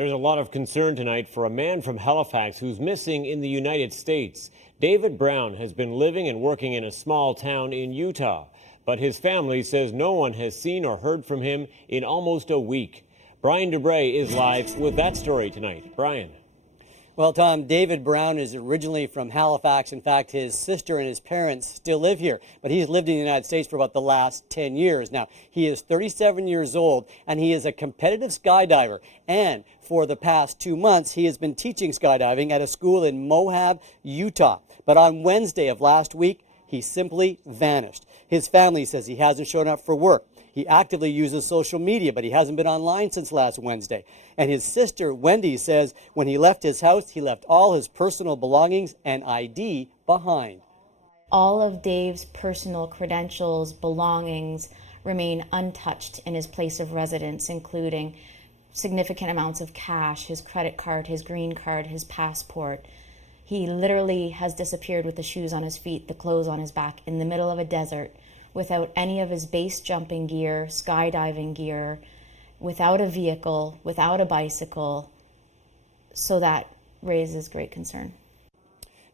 There's a lot of concern tonight for a man from Halifax who's missing in the United States. David Brown has been living and working in a small town in Utah, but his family says no one has seen or heard from him in almost a week. Brian Dubreil is live with that story tonight. Brian. Well, Tom, David Brown is originally from Halifax. In fact, his sister and his parents still live here, but he's lived in the United States for about the last 10 years. Now, he is 37 years old, and he is a competitive skydiver. And for the past 2 months, he has been teaching skydiving at a school in Moab, Utah. But on Wednesday of last week, he simply vanished. His family says he hasn't shown up for work. He actively uses social media, but he hasn't been online since last Wednesday. And his sister, Wendy, says when he left his house, he left all his personal belongings and ID behind. All of Dave's personal credentials, belongings remain untouched in his place of residence, including significant amounts of cash, his credit card, his green card, his passport. He literally has disappeared with the shoes on his feet, the clothes on his back, in the middle of a desert, without any of his base jumping gear, skydiving gear, without a vehicle, without a bicycle. So that raises great concern.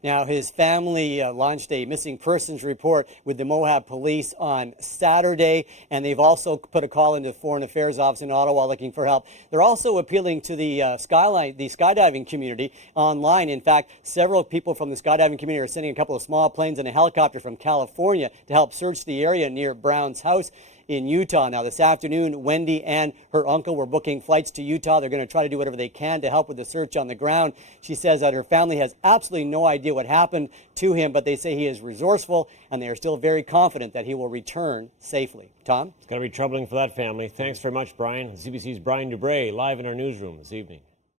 Now, his family launched a missing persons report with the Moab police on Saturday, and they've also put a call into the Foreign Affairs Office in Ottawa looking for help. They're also appealing to the skydiving community online. In fact, several people from the skydiving community are sending a couple of small planes and a helicopter from California to help search the area near Brown's house in Utah. Now, this afternoon, Wendy and her uncle were booking flights to Utah. They're going to try to do whatever they can to help with the search on the ground. She says that her family has absolutely no idea what happened to him, but they say he is resourceful, and they are still very confident that he will return safely. Tom? It's going to be troubling for that family. Thanks very much, Brian. CBC's Brian Dubreil live in our newsroom this evening.